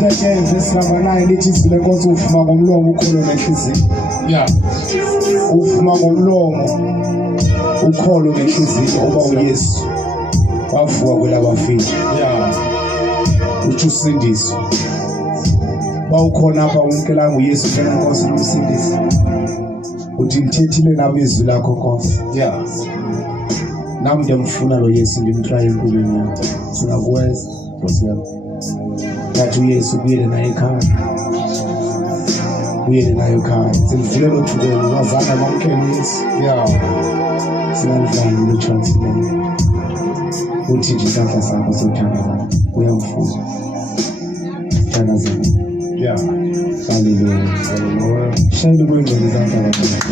chapter 10 verse number 9 lithi izwi lenkosi ufuma ngomlomo ukholo ngenhliziyo. Yeah. Ufuma ngomlomo ukholo ngenhliziyo uba uYesu wavuka kwelabafile. Yeah. Uthi usindiswe. Bawukhona apha umkelanga uYesu phela Nkosi nomsindisi. Uthi ngithethile nami izwi lakho Nkosi. Yeah. Nami ngiyamfuna lo Yesu ngimtry empilweni yami. Singakwenza Nkosi yami. Thathu uYesu ubuyele naye ekhaya. Ubuyele naye ekhaya. Singivulele uthubele wazana bamkele uYesu. Yeah. Singalifani lo chance leyo. Uthi nje isandla sakho sothanda uyamfuna. Thanda zami. Yeah. Hallelujah. Hallelujah. Shayini kwengcwele izandla zakho.